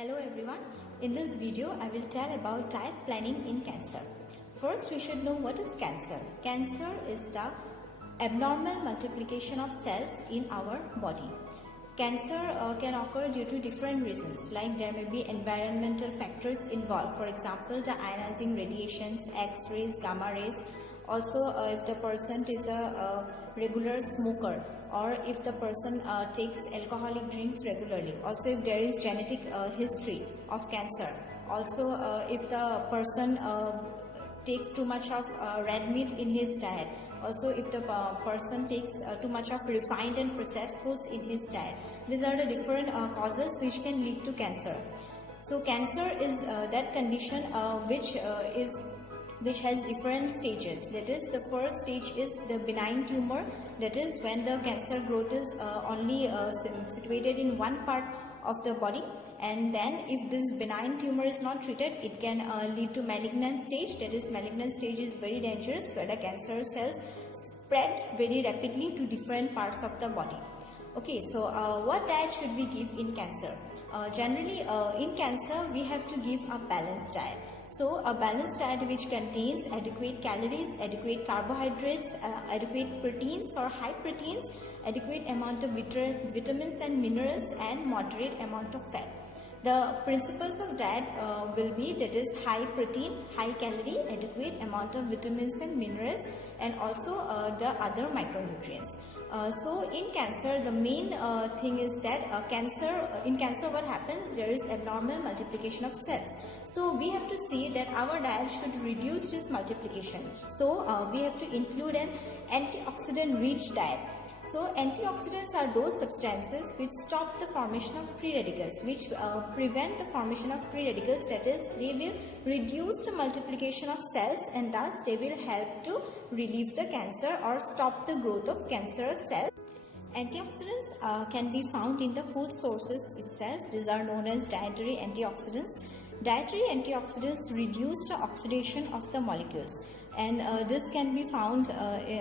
Hello everyone, in this video I will tell about diet planning in cancer. First we should know what is cancer. Cancer is the abnormal multiplication of cells in our body. Cancer can occur due to different reasons, like there may be environmental factors involved, for example the ionizing radiations, X-rays, gamma rays. Also if the person is a regular smoker, or if the person takes alcoholic drinks regularly. Also if there is genetic history of cancer. Also if the person takes too much of red meat in his diet. Also if the person takes too much of refined and processed foods in his diet. These are the different causes which can lead to cancer. So cancer is that condition which has different stages. That is, the first stage is the benign tumor. That is when the cancer growth is only situated in one part of the body, and then if this benign tumor is not treated, it can lead to malignant stage. That is, malignant stage is very dangerous, where the cancer cells spread very rapidly to different parts of the body. Okay, so what diet should we give in cancer? Generally in cancer we have to give a balanced diet. So a balanced diet which contains adequate calories, adequate carbohydrates, adequate proteins or high proteins, adequate amount of vitamins and minerals, and moderate amount of fat. The principles of diet will be, that is, high protein, high calorie, adequate amount of vitamins and minerals, and also the other micronutrients. So in cancer, the main thing is that in cancer what happens, there is abnormal multiplication of cells. So we have to see that our diet should reduce this multiplication. So we have to include an antioxidant rich diet. So antioxidants are those substances which stop the formation of free radicals, which prevent the formation of free radicals. That is, they will reduce the multiplication of cells, and thus they will help to relieve the cancer or stop the growth of cancerous cells. Antioxidants can be found in the food sources itself. These are known as dietary antioxidants. Dietary antioxidants reduce the oxidation of the molecules, and this can be found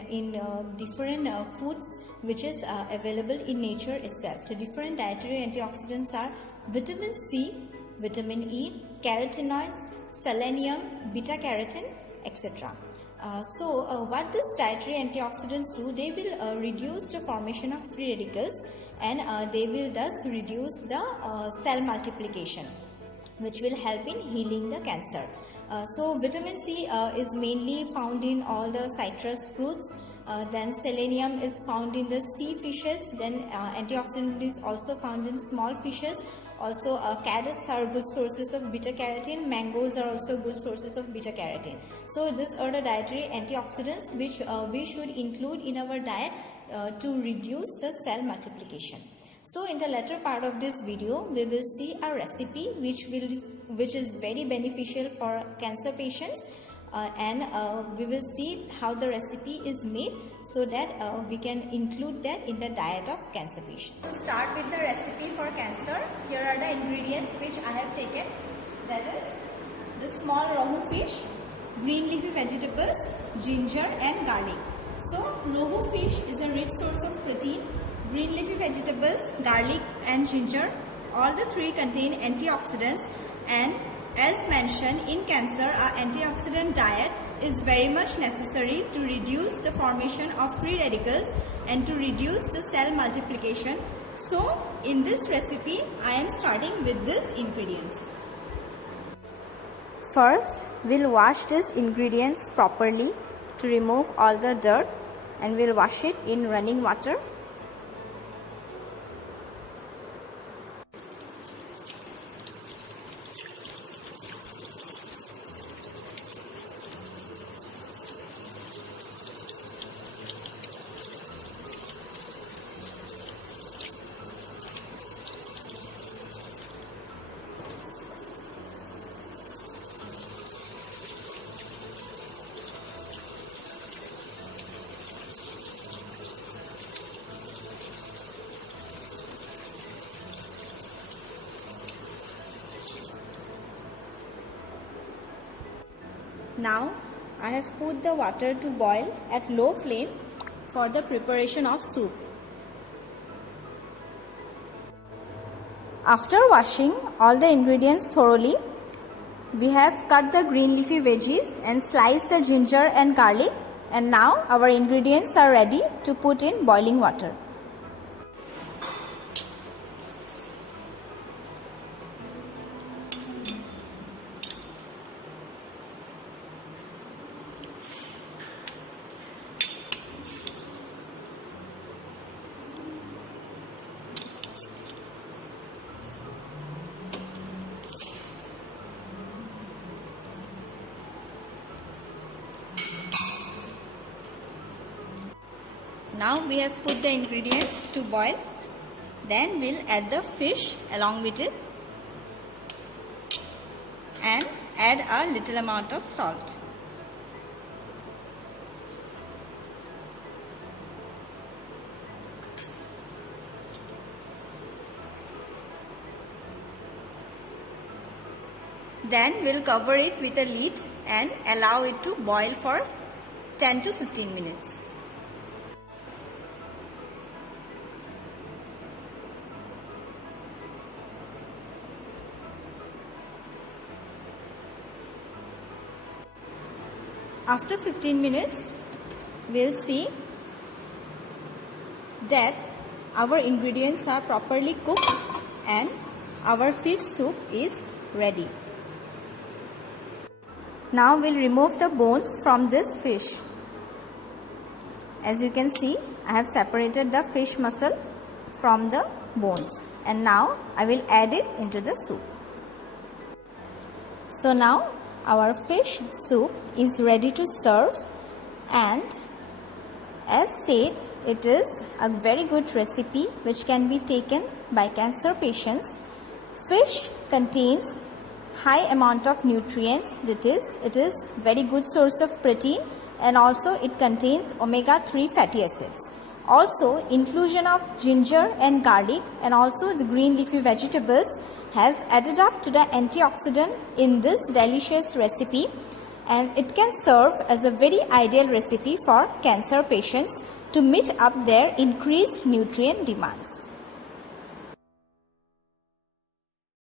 in different foods which is available in nature itself. The different dietary antioxidants are vitamin C, vitamin E, carotenoids, selenium, beta carotene, etc. So what these dietary antioxidants do, they will reduce the formation of free radicals, and they will thus reduce the cell multiplication, which will help in healing the cancer. So vitamin C is mainly found in all the citrus fruits. Then selenium is found in the sea fishes. Then antioxidant is also found in small fishes. Also carrots are good sources of beta carotene. Mangoes are also good sources of beta carotene. So these are the dietary antioxidants which we should include in our diet to reduce the cell multiplication. So in the latter part of this video, we will see a recipe which is very beneficial for cancer patients, and we will see how the recipe is made, so that we can include that in the diet of cancer patients. To start with the recipe for cancer, here are the ingredients which I have taken. That is the small rohu fish, green leafy vegetables, ginger and garlic. So rohu fish is a rich source of protein. Green leafy vegetables, garlic and ginger, all the three contain antioxidants, and as mentioned, in cancer, our antioxidant diet is very much necessary to reduce the formation of free radicals and to reduce the cell multiplication. So in this recipe, I am starting with these ingredients. First, we'll wash these ingredients properly to remove all the dirt, and we'll wash it in running water. Now I have put the water to boil at low flame for the preparation of soup. After washing all the ingredients thoroughly, we have cut the green leafy veggies and sliced the ginger and garlic, and now our ingredients are ready to put in boiling water. Now we have put the ingredients to boil. Then we'll add the fish along with it and add a little amount of salt. Then we'll cover it with a lid and allow it to boil for 10 to 15 minutes. After 15 minutes, we'll see that our ingredients are properly cooked and our fish soup is ready. Now we'll remove the bones from this fish. As you can see, I have separated the fish muscle from the bones, and now I will add it into the soup. So now our fish soup is ready to serve, and as said, it is a very good recipe which can be taken by cancer patients. Fish contains high amount of nutrients, that is, it is very good source of protein, and also it contains omega-3 fatty acids. Also, inclusion of ginger and garlic and also the green leafy vegetables have added up to the antioxidant in this delicious recipe, and it can serve as a very ideal recipe for cancer patients to meet up their increased nutrient demands.